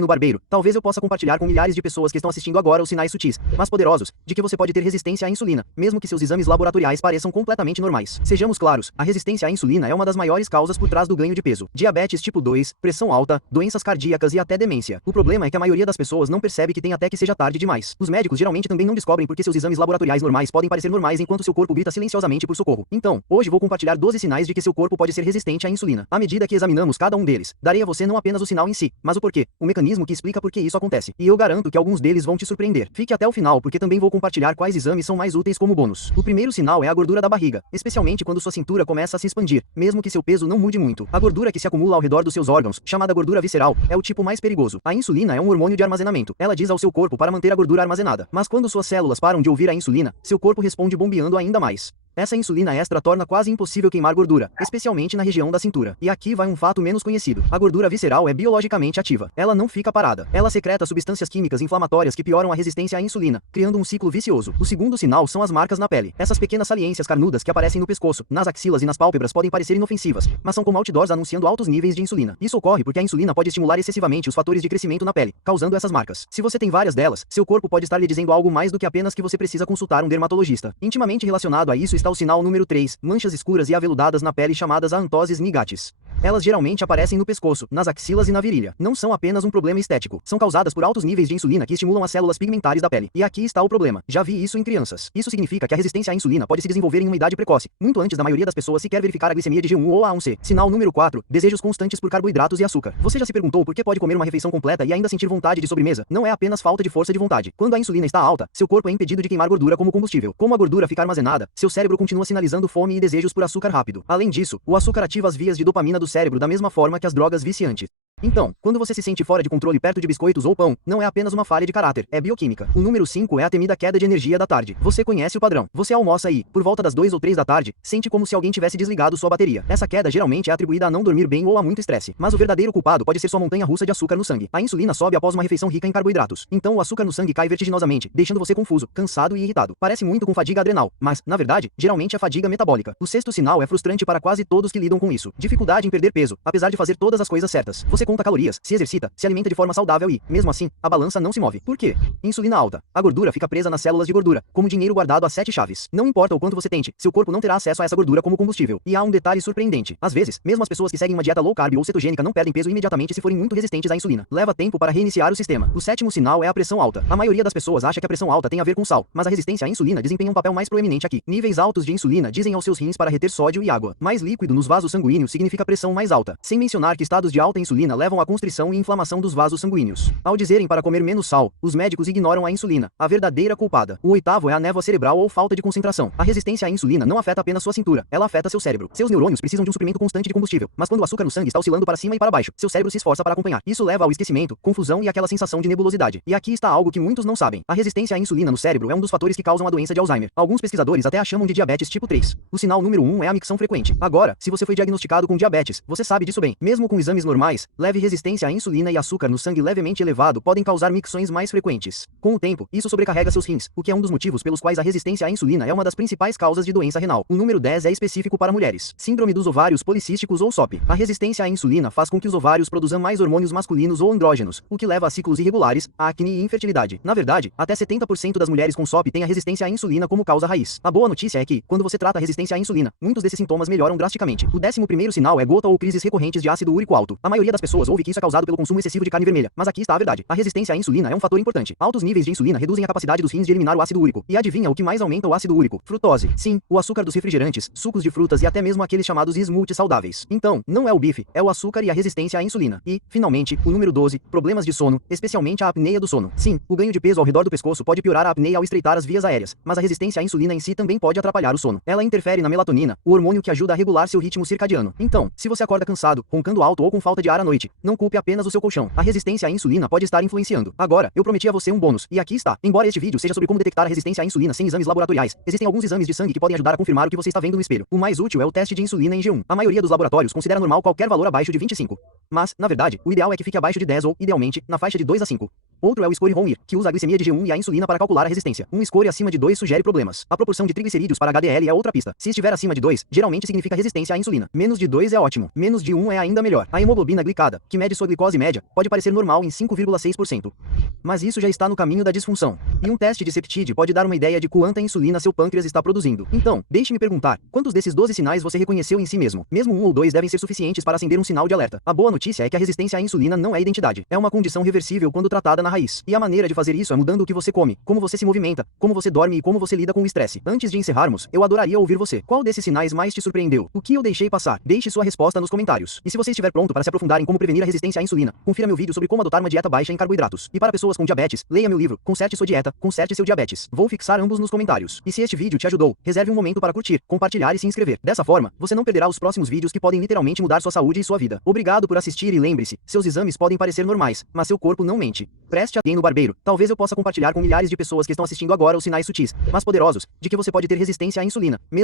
no barbeiro. Talvez eu possa compartilhar com milhares de pessoas que estão assistindo agora os sinais sutis, mas poderosos, de que você pode ter resistência à insulina, mesmo que seus exames laboratoriais pareçam completamente normais. Sejamos claros, a resistência à insulina é uma das maiores causas por trás do ganho de peso. Diabetes tipo 2, pressão alta, doenças cardíacas e até demência. O problema é que a maioria das pessoas não percebe que tem até que seja tarde demais. Os médicos geralmente também não descobrem porque seus exames laboratoriais normais podem parecer normais enquanto seu corpo grita silenciosamente por socorro. Então, hoje vou compartilhar 12 sinais de que seu corpo pode ser resistente à insulina. À medida que examinamos cada um deles, darei a você não apenas o sinal em si, mas o porquê, o mecanismo que explica por que isso acontece. E eu garanto que alguns deles vão te surpreender. Fique até o final porque também vou compartilhar quais exames são mais úteis como bônus. O primeiro sinal é a gordura da barriga, especialmente quando sua cintura começa a se expandir, mesmo que seu peso não mude muito. A gordura que se acumula ao redor dos seus órgãos, chamada gordura visceral, é o tipo mais perigoso. A insulina é um hormônio de armazenamento. Ela diz ao seu corpo para manter a gordura armazenada. Mas quando suas células param de ouvir a insulina, seu corpo responde bombeando ainda mais. Essa insulina extra torna quase impossível queimar gordura, especialmente na região da cintura. E aqui vai um fato menos conhecido. A gordura visceral é biologicamente ativa. Ela não fica parada. Ela secreta substâncias químicas inflamatórias que pioram a resistência à insulina, criando um ciclo vicioso. O segundo sinal são as marcas na pele. Essas pequenas saliências carnudas que aparecem no pescoço, nas axilas e nas pálpebras podem parecer inofensivas, mas são como outdoors anunciando altos níveis de insulina. Isso ocorre porque a insulina pode estimular excessivamente os fatores de crescimento na pele, causando essas marcas. Se você tem várias delas, seu corpo pode estar lhe dizendo algo mais do que apenas que você precisa consultar um dermatologista. Intimamente relacionado a isso está o sinal número 3. Manchas escuras e aveludadas na pele chamadas aantoses nigatis. Elas geralmente aparecem no pescoço, nas axilas e na virilha. Não são apenas um problema estético. São causadas por altos níveis de insulina que estimulam as células pigmentares da pele. E aqui está o problema. Já vi isso em crianças. Isso significa que a resistência à insulina pode se desenvolver em uma idade precoce, muito antes da maioria das pessoas sequer verificar a glicemia de G1 ou A1C. Sinal número 4. Desejos constantes por carboidratos e açúcar. Você já se perguntou por que pode comer uma refeição completa e ainda sentir vontade de sobremesa? Não é apenas falta de força de vontade. Quando a insulina está alta, seu corpo é impedido de queimar gordura como combustível. Como a gordura fica armazenada, seu cérebro continua sinalizando fome e desejos por açúcar rápido. Além disso, o açúcar ativa as vias de dopamina do cérebro da mesma forma que as drogas viciantes. Então, quando você se sente fora de controle perto de biscoitos ou pão, não é apenas uma falha de caráter, é bioquímica. O número 5 é a temida queda de energia da tarde. Você conhece o padrão. Você almoça e, por volta das 2 ou 3 da tarde, sente como se alguém tivesse desligado sua bateria. Essa queda geralmente é atribuída a não dormir bem ou a muito estresse. Mas o verdadeiro culpado pode ser sua montanha-russa de açúcar no sangue. A insulina sobe após uma refeição rica em carboidratos. Então o açúcar no sangue cai vertiginosamente, deixando você confuso, cansado e irritado. Parece muito com fadiga adrenal, mas, na verdade, geralmente é fadiga metabólica. O sexto sinal é frustrante para quase todos que lidam com isso. Dificuldade em perder peso, apesar de fazer todas as coisas certas. Você conta calorias, se exercita, se alimenta de forma saudável e, mesmo assim, a balança não se move. Por quê? Insulina alta. A gordura fica presa nas células de gordura, como dinheiro guardado a 7 chaves. Não importa o quanto você tente, seu corpo não terá acesso a essa gordura como combustível. E há um detalhe surpreendente. Às vezes, mesmo as pessoas que seguem uma dieta low carb ou cetogênica não perdem peso imediatamente se forem muito resistentes à insulina. Leva tempo para reiniciar o sistema. O sétimo sinal é a pressão alta. A maioria das pessoas acha que a pressão alta tem a ver com sal, mas a resistência à insulina desempenha um papel mais proeminente aqui. Níveis altos de insulina dizem aos seus rins para reter sódio e água. Mais líquido nos vasos sanguíneos significa pressão mais alta. Sem mencionar que estados de alta insulina levam à constrição e inflamação dos vasos sanguíneos. Ao dizerem para comer menos sal, os médicos ignoram a insulina, a verdadeira culpada. O oitavo é a névoa cerebral ou falta de concentração. A resistência à insulina não afeta apenas sua cintura, ela afeta seu cérebro. Seus neurônios precisam de um suprimento constante de combustível, mas quando o açúcar no sangue está oscilando para cima e para baixo, seu cérebro se esforça para acompanhar. Isso leva ao esquecimento, confusão e aquela sensação de nebulosidade. E aqui está algo que muitos não sabem. A resistência à insulina no cérebro é um dos fatores que causam a doença de Alzheimer. Alguns pesquisadores até a chamam de diabetes tipo 3. O sinal número 1 é a micção frequente. Agora, se você foi diagnosticado com diabetes, você sabe disso bem. Mesmo com exames normais, leve resistência à insulina e açúcar no sangue levemente elevado podem causar micções mais frequentes. Com o tempo, isso sobrecarrega seus rins, o que é um dos motivos pelos quais a resistência à insulina é uma das principais causas de doença renal. O número 10 é específico para mulheres. Síndrome dos ovários policísticos ou SOP. A resistência à insulina faz com que os ovários produzam mais hormônios masculinos ou andrógenos, o que leva a ciclos irregulares, acne e infertilidade. Na verdade, até 70% das mulheres com SOP têm a resistência à insulina como causa raiz. A boa notícia é que, quando você trata a resistência à insulina, muitos desses sintomas melhoram drasticamente. O 11º sinal é gota ou crises recorrentes de ácido úrico alto. A maioria das pessoas ouve que isso é causado pelo consumo excessivo de carne vermelha, mas aqui está a verdade. A resistência à insulina é um fator importante. Altos níveis de insulina reduzem a capacidade dos rins de eliminar o ácido úrico. E adivinha o que mais aumenta o ácido úrico? Frutose. Sim, o açúcar dos refrigerantes, sucos de frutas e até mesmo aqueles chamados smoothies saudáveis. Então, não é o bife, é o açúcar e a resistência à insulina. E, finalmente, o número 12, problemas de sono, especialmente a apneia do sono. Sim, o ganho de peso ao redor do pescoço pode piorar a apneia ao estreitar as vias aéreas, mas a resistência à insulina em si também pode atrapalhar o sono. Ela interfere na melatonina, o hormônio que ajuda a regular seu ritmo circadiano. Então, se você acorda cansado, roncando alto ou com falta de ar à noite, não culpe apenas o seu colchão. A resistência à insulina pode estar influenciando. Agora, eu prometi a você um bônus, e aqui está. Embora este vídeo seja sobre como detectar a resistência à insulina sem exames laboratoriais, existem alguns exames de sangue que podem ajudar a confirmar o que você está vendo no espelho. O mais útil é o teste de insulina em G1. A maioria dos laboratórios considera normal qualquer valor abaixo de 25. Mas, na verdade, o ideal é que fique abaixo de 10 ou, idealmente, na faixa de 2 a 5. Outro é o score HOMIR, que usa a glicemia de G1 e a insulina para calcular a resistência. Um score acima de 2 sugere problemas. A proporção de triglicerídeos para HDL é outra pista. Se estiver acima de 2, geralmente significa resistência à insulina. Menos de 2 é ótimo. Menos de 1 é ainda melhor. A hemoglobina glicada, que mede sua glicose média, pode parecer normal em 5,6%. Mas isso já está no caminho da disfunção. E um teste de septide pode dar uma ideia de quanta insulina seu pâncreas está produzindo. Então, deixe-me perguntar, quantos desses 12 sinais você reconheceu em si mesmo? Mesmo 1 ou 2 devem ser suficientes para acender um sinal de alerta. A boa notícia é que a resistência à insulina não é identidade. É uma condição reversível quando tratada na raiz. E a maneira de fazer isso é mudando o que você come, como você se movimenta, como você dorme e como você lida com o estresse. Antes de encerrarmos, eu adoraria ouvir você. Qual desses sinais mais te surpreendeu? O que eu deixei passar? Deixe sua resposta nos comentários. E se você estiver pronto para se aprofundar em como prevenir a resistência à insulina, confira meu vídeo sobre como adotar uma dieta baixa em carboidratos. E para pessoas com diabetes, leia meu livro, Conserte Sua Dieta, Conserte Seu Diabetes. Vou fixar ambos nos comentários. E se este vídeo te ajudou, reserve um momento para curtir, compartilhar e se inscrever. Dessa forma, você não perderá os próximos vídeos que podem literalmente mudar sua saúde e sua vida. Obrigado por assistir e lembre-se, seus exames podem parecer normais, mas seu corpo não mente. Preste atenção no barbeiro. Talvez eu possa compartilhar com milhares de pessoas que estão assistindo agora os sinais sutis, mas poderosos, de que você pode ter resistência à insulina, mesmo